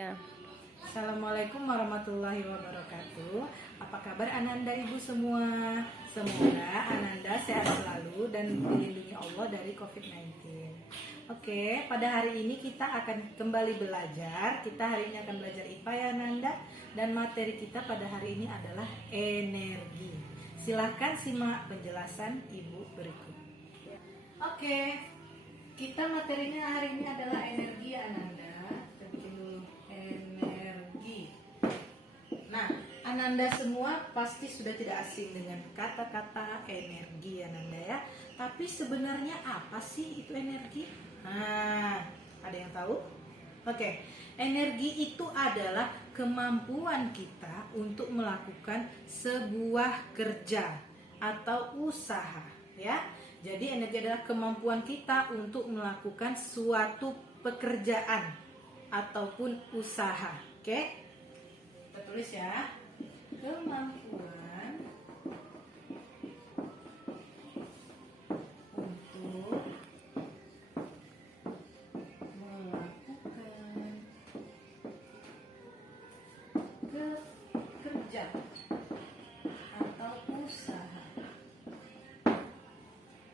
Ya. Assalamualaikum warahmatullahi wabarakatuh. Apa kabar Ananda Ibu semua? Semoga Ananda sehat selalu dan dilindungi Allah dari COVID-19. Oke, pada hari ini kita akan kembali belajar. Kita hari ini akan belajar IPA ya Ananda. Dan materi kita pada hari ini adalah energi. Silahkan simak penjelasan Ibu berikut. Oke, kita materinya hari ini adalah energi ya Ananda. Energi. Nah, Ananda semua pasti sudah tidak asing dengan kata-kata energi Ananda ya. Tapi sebenarnya apa sih itu energi? Nah, ada yang tahu? Oke, energi itu adalah kemampuan kita untuk melakukan sebuah kerja atau usaha ya. Jadi energi adalah kemampuan kita untuk melakukan suatu pekerjaan ataupun usaha. Oke? Kita tulis ya. Kemampuan untuk melakukan kerja atau usaha.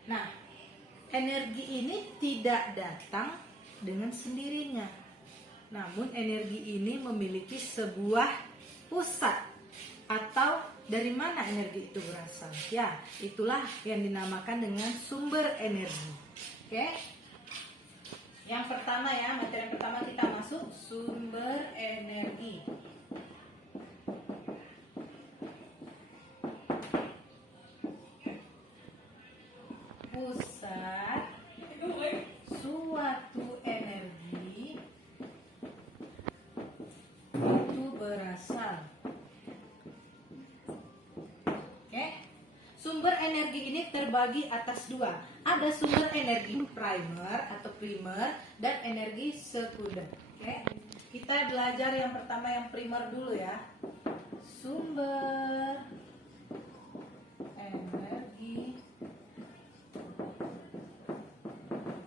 Nah, energi ini tidak datang dengan sendirinya. Namun energi ini memiliki sebuah pusat. Atau dari mana energi itu berasal? Ya, itulah yang dinamakan dengan sumber energi. Oke? Yang pertama ya, materi yang pertama kita masuk sumber energi. Pusat suatu energi itu berasal. Oke, sumber energi ini terbagi atas dua. Ada sumber energi primer dan energi sekunder. Oke, kita belajar yang pertama yang primer dulu ya. Sumber energi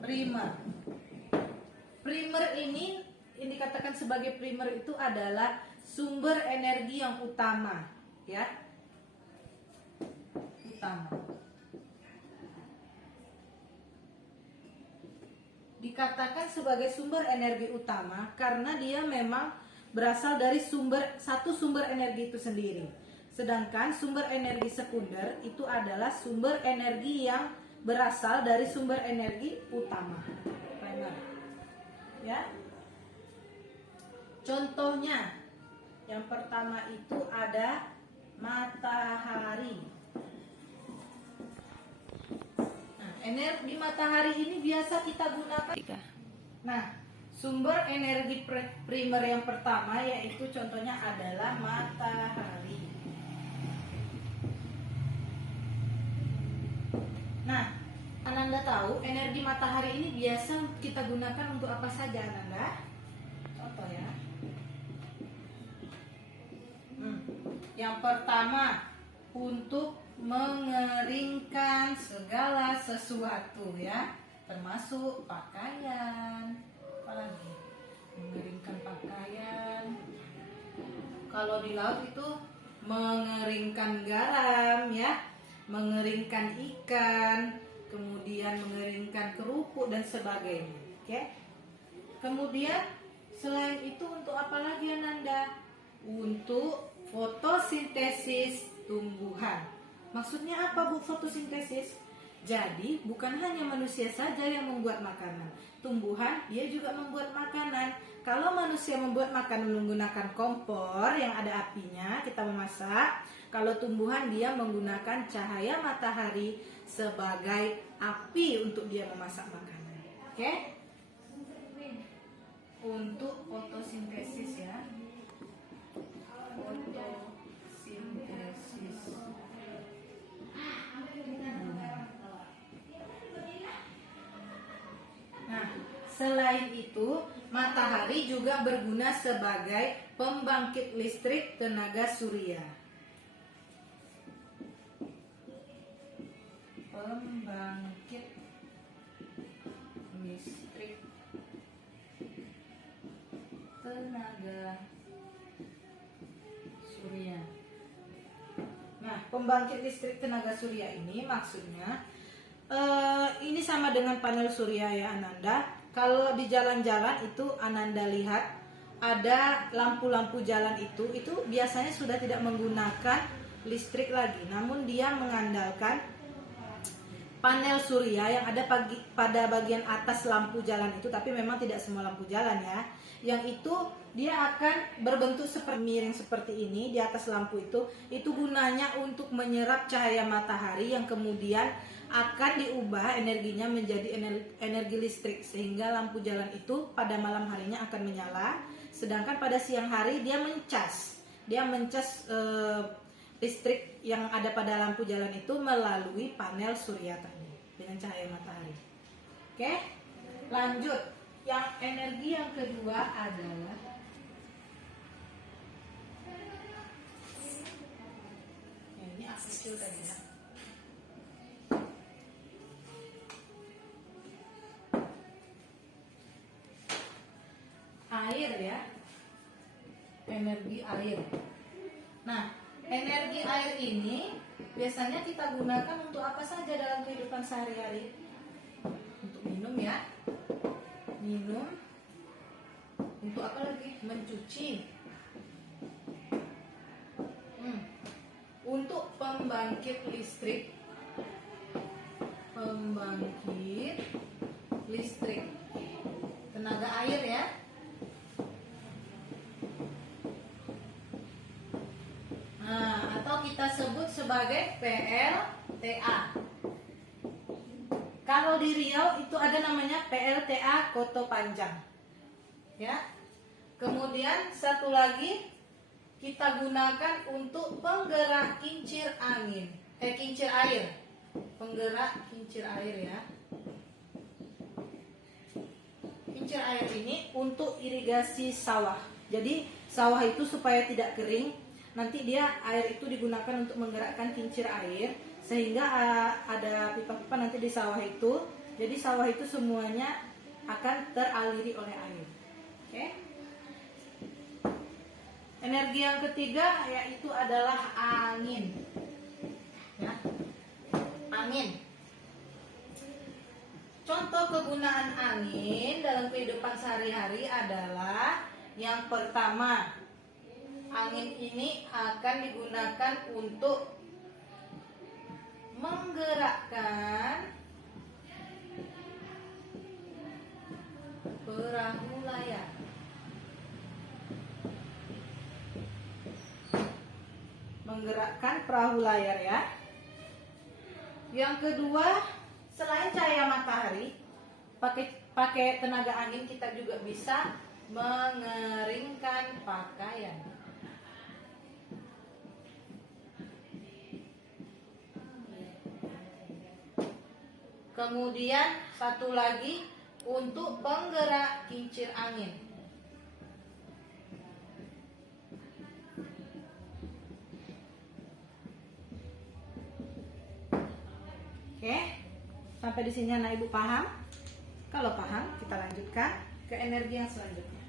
primer. Primer ini dikatakan sebagai primer itu adalah sumber energi yang utama, ya. Utama. Dikatakan sebagai sumber energi utama karena dia memang berasal dari satu sumber energi itu sendiri. Sedangkan sumber energi sekunder itu adalah sumber energi yang berasal dari sumber energi utama. Primer. Ya. Contohnya, yang pertama itu ada matahari. Nah, energi matahari ini biasa kita gunakan. Nah, sumber energi primer yang pertama yaitu contohnya adalah matahari. Nah, Ananda tahu energi matahari ini biasa kita gunakan untuk apa saja Ananda? Contoh ya. Yang pertama, untuk mengeringkan segala sesuatu ya, termasuk pakaian. Apalagi mengeringkan pakaian. Kalau di laut itu mengeringkan garam ya, mengeringkan ikan, kemudian mengeringkan kerupuk dan sebagainya. Oke? Kemudian selain itu untuk apa lagi Ananda? Untuk fotosintesis tumbuhan. Maksudnya apa Bu fotosintesis? Jadi bukan hanya manusia saja yang membuat makanan. Tumbuhan dia juga membuat makanan. Kalau manusia membuat makanan menggunakan kompor yang ada apinya, kita memasak. Kalau tumbuhan dia menggunakan cahaya matahari sebagai api untuk dia memasak makanan. Oke? Untuk fotosintesis ya. Fotosintesis. Nah, selain itu, matahari juga berguna sebagai pembangkit listrik tenaga surya. Pembangkit listrik tenaga pembangkit listrik tenaga surya ini maksudnya ini sama dengan panel surya ya Ananda. Kalau di jalan-jalan itu Ananda lihat ada lampu-lampu jalan itu biasanya sudah tidak menggunakan listrik lagi, namun dia mengandalkan panel surya yang ada pada bagian atas lampu jalan itu, tapi memang tidak semua lampu jalan ya. Yang itu dia akan berbentuk seperti miring seperti ini di atas lampu itu gunanya untuk menyerap cahaya matahari yang kemudian akan diubah energinya menjadi energi listrik, sehingga lampu jalan itu pada malam harinya akan menyala, sedangkan pada siang hari dia mencas listrik yang ada pada lampu jalan itu melalui panel surya tadi dengan cahaya matahari. Oke, lanjut. Yang energi yang kedua adalah ini aku kecil tadi ya. Air ya, energi air. Nah, energi air ini biasanya kita gunakan untuk apa saja dalam kehidupan sehari-hari? Untuk minum ya, minum. Untuk apa lagi? Mencuci. Untuk pembangkit listrik. Pembangkit listrik tenaga air ya. Nah, atau kita sebut sebagai PLTA. Kalau di Riau itu ada namanya PLTA Koto Panjang. Ya. Kemudian satu lagi kita gunakan untuk penggerak kincir angin. Kincir air. Penggerak kincir air ya. Kincir air ini untuk irigasi sawah. Jadi sawah itu supaya tidak kering, nanti air itu digunakan untuk menggerakkan kincir air, sehingga ada pipa-pipa nanti di sawah itu. Jadi sawah itu semuanya akan teraliri oleh air. Oke. Energi yang ketiga yaitu adalah angin. Ya. Angin. Contoh kegunaan angin dalam kehidupan sehari-hari adalah yang pertama, angin ini akan digunakan untuk menggerakkan perahu layar. Menggerakkan perahu layar ya. Yang kedua, selain cahaya matahari, pakai tenaga angin kita juga bisa mengeringkan pakaian. Kemudian satu lagi untuk penggerak kincir angin. Oke, sampai di sini anak ibu paham? Kalau paham, kita lanjutkan ke energi yang selanjutnya.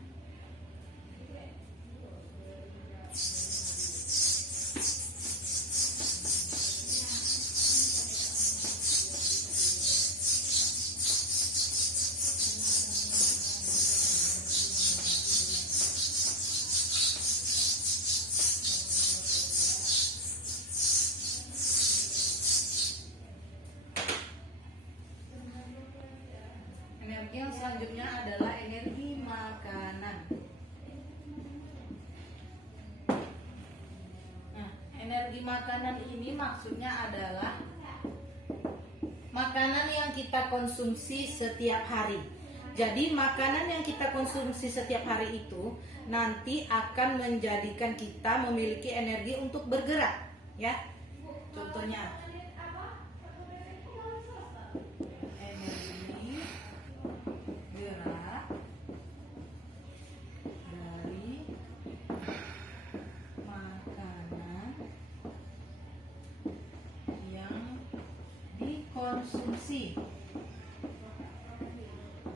Energi yang selanjutnya adalah energi makanan. Nah, energi makanan ini maksudnya adalah makanan yang kita konsumsi setiap hari. Jadi makanan yang kita konsumsi setiap hari itu nanti akan menjadikan kita memiliki energi untuk bergerak, ya. Contohnya konsumsi.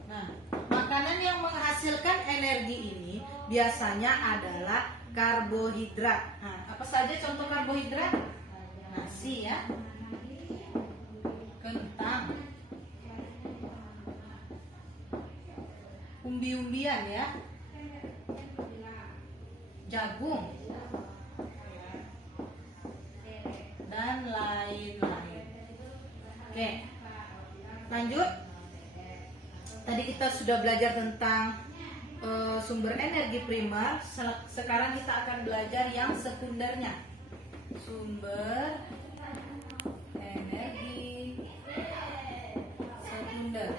Nah, makanan yang menghasilkan energi ini biasanya adalah karbohidrat. Nah, apa saja contoh karbohidrat? Nah, nasi ya, kentang, umbi-umbian ya, jagung, dan lain-lain. Oke, lanjut. Tadi kita sudah belajar tentang sumber energi primer. Sekarang kita akan belajar yang sekundernya. Sumber energi sekunder.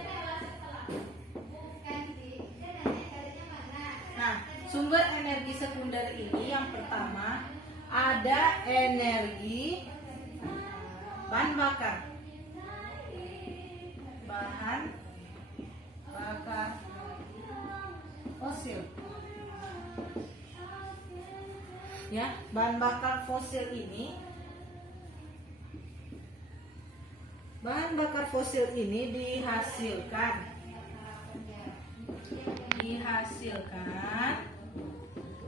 Nah, sumber energi sekunder ini yang pertama ada energi bahan bakar. Bahan bakar fosil. Ya, bahan bakar fosil ini dihasilkan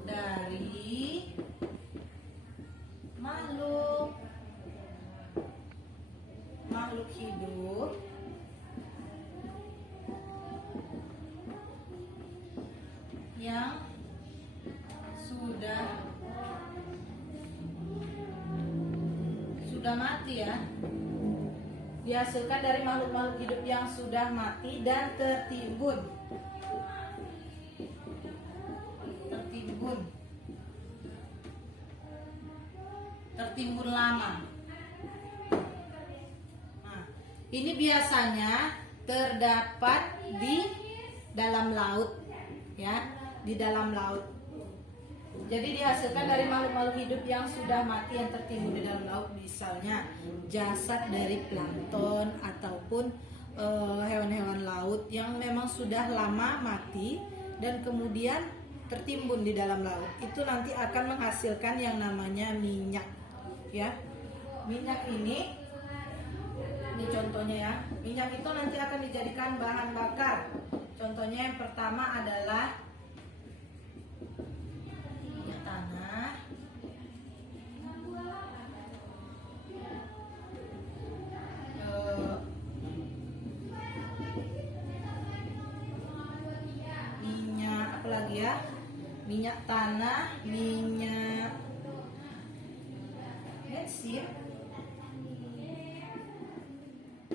dari makhluk hidup yang sudah mati ya. Dihasilkan dari makhluk-makhluk hidup yang sudah mati dan tertimbun lama. Nah, ini biasanya terdapat di dalam laut ya, di dalam laut. Jadi dihasilkan dari makhluk-makhluk hidup yang sudah mati yang tertimbun di dalam laut, misalnya jasad dari plankton ataupun hewan-hewan laut yang memang sudah lama mati dan kemudian tertimbun di dalam laut. Itu nanti akan menghasilkan yang namanya minyak ya. Minyak ini contohnya ya. Minyak itu nanti akan dijadikan bahan bakar. Contohnya yang pertama adalah minyak tanah, minyak apa lagi ya? Minyak tanah, minyak bensin,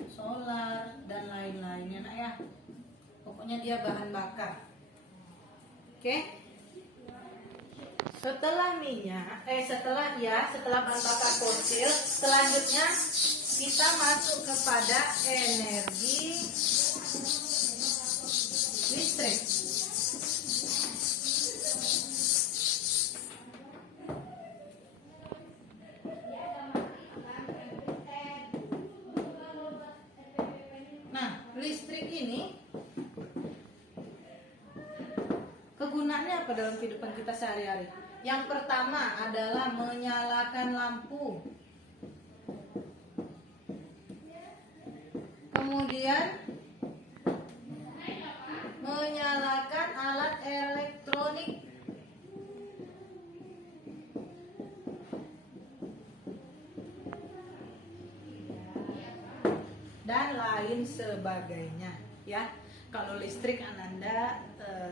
solar dan lain-lainnya nak ya. Pokoknya dia bahan bakar. Oke. Setelah bahan bakar fosil, selanjutnya kita masuk kepada energi listrik. Nah, listrik ini kegunaannya apa dalam kehidupan kita sehari-hari? Yang pertama adalah menyalakan lampu. Kemudian menyalakan alat elektronik. Dan lain sebagainya ya. Kalau listrik Ananda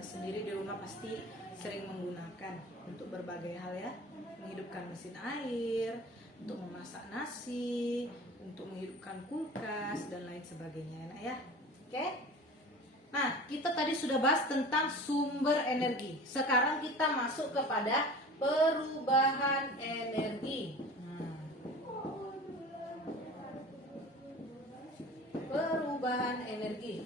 sendiri di rumah pasti sering menggunakan untuk berbagai hal ya, menghidupkan mesin air, untuk memasak nasi, untuk menghidupkan kulkas dan lain sebagainya ya. Oke? Nah, kita tadi sudah bahas tentang sumber energi. Sekarang kita masuk kepada perubahan energi. Perubahan energi.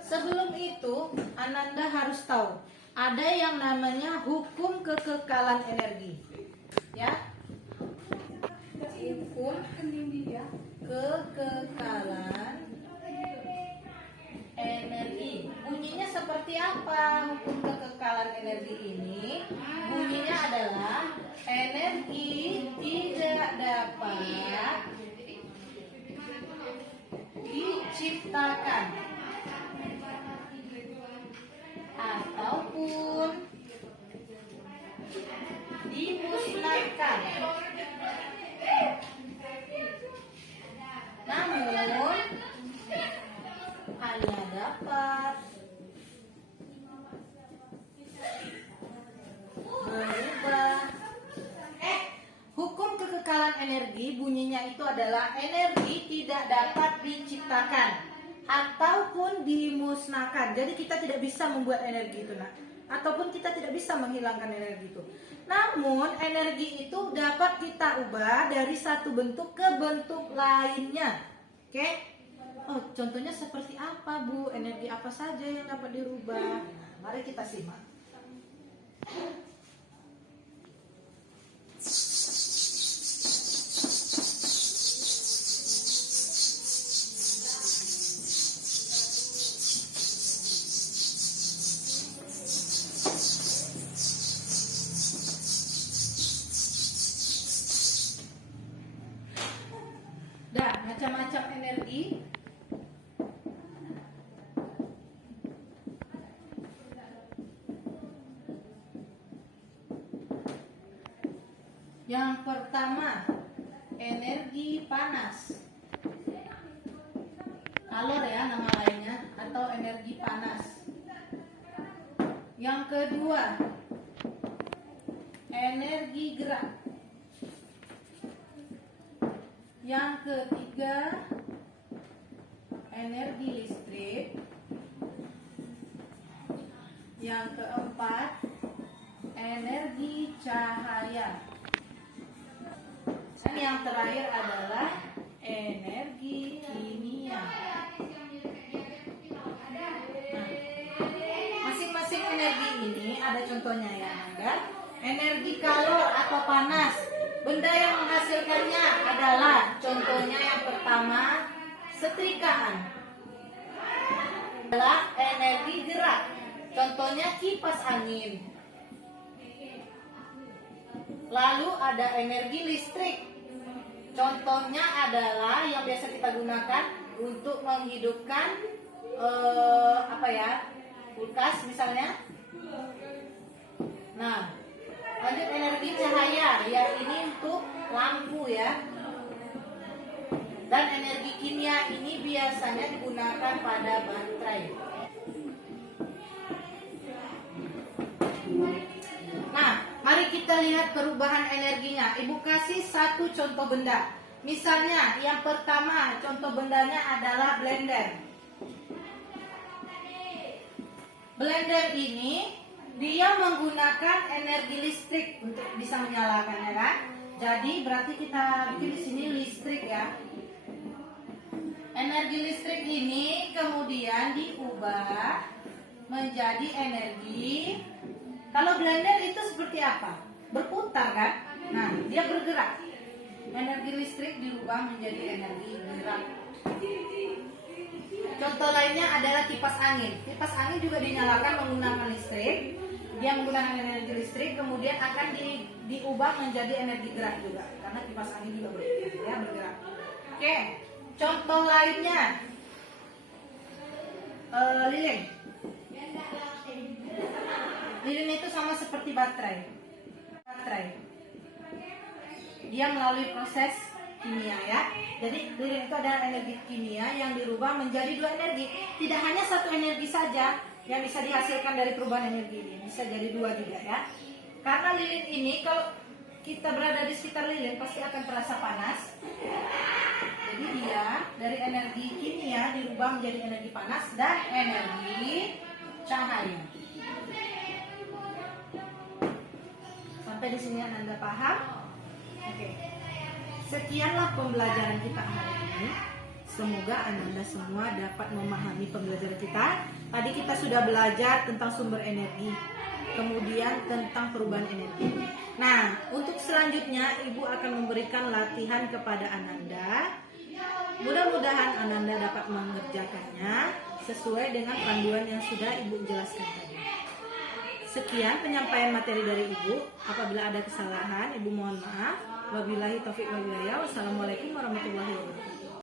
Sebelum itu, Ananda harus tahu ada yang namanya hukum kekekalan energi. Ya. Hukum kekekalan energi. Bunyinya seperti apa hukum kekekalan energi ini? Bunyinya adalah energi tidak dapat diciptakan ataupun dimusnahkan Energinya dapat berubah. Hukum kekekalan energi bunyinya itu adalah energi tidak dapat diciptakan ataupun dimusnahkan. Jadi kita tidak bisa membuat energi itu, nak. Ataupun kita tidak bisa menghilangkan energi itu. Namun energi itu dapat kita ubah dari satu bentuk ke bentuk lainnya. Oke? Oh, contohnya seperti apa, Bu? Energi apa saja yang dapat dirubah? Nah, mari kita simak. Macam-macam energi. Yang pertama, energi panas. Kalor ya nama lainnya, atau energi panas. Yang kedua, energi gerak. Yang ketiga, energi listrik. Yang keempat, energi cahaya. Dan yang terakhir adalah energi kimia. Masing-masing energi ini ada contohnya ya, Anda. Energi kalor atau panas. Benda yang menghasilkannya adalah contohnya yang pertama setrikaan. Adalah energi gerak. Contohnya kipas angin. Lalu ada energi listrik. Contohnya adalah yang biasa kita gunakan untuk menghidupkan kulkas misalnya. Nah, lanjut energi cahaya, ya ini untuk lampu ya. Dan energi kimia ini biasanya digunakan pada baterai. Nah, mari kita lihat perubahan energinya. Ibu kasih satu contoh benda. Misalnya, yang pertama contoh bendanya adalah blender. Blender ini dia menggunakan energi listrik untuk bisa menyalakan, ya kan? Jadi berarti kita bikin di sini listrik ya. Energi listrik ini kemudian diubah menjadi energi. Kalau blender itu seperti apa? Berputar kan? Nah, dia bergerak. Energi listrik dirubah menjadi energi gerak. Contoh lainnya adalah kipas angin. Kipas angin juga dinyalakan menggunakan listrik. Dia menggunakan energi listrik, kemudian akan diubah menjadi energi gerak juga. Karena kipas angin juga bergerak. Oke, contoh lainnya lilin. Lilin itu sama seperti baterai. Dia melalui proses kimia ya. Jadi lilin itu adalah energi kimia yang dirubah menjadi dua energi. Tidak hanya satu energi saja yang bisa dihasilkan dari perubahan energi ini, bisa jadi dua juga ya. Karena lilin ini kalau kita berada di sekitar lilin pasti akan terasa panas. Jadi dia dari energi kimia dirubah menjadi energi panas dan energi cahaya. Sampai di sini Anda paham? Oke. Sekianlah pembelajaran kita hari ini. Semoga Anda semua dapat memahami pembelajaran kita. Tadi kita sudah belajar tentang sumber energi, kemudian tentang perubahan energi. Nah, untuk selanjutnya Ibu akan memberikan latihan kepada Ananda. Mudah-mudahan Ananda dapat mengerjakannya sesuai dengan panduan yang sudah Ibu jelaskan tadi. Sekian penyampaian materi dari Ibu. Apabila ada kesalahan, Ibu mohon maaf. Wabillahi taufiq wal hidayah. Wassalamualaikum warahmatullahi wabarakatuh.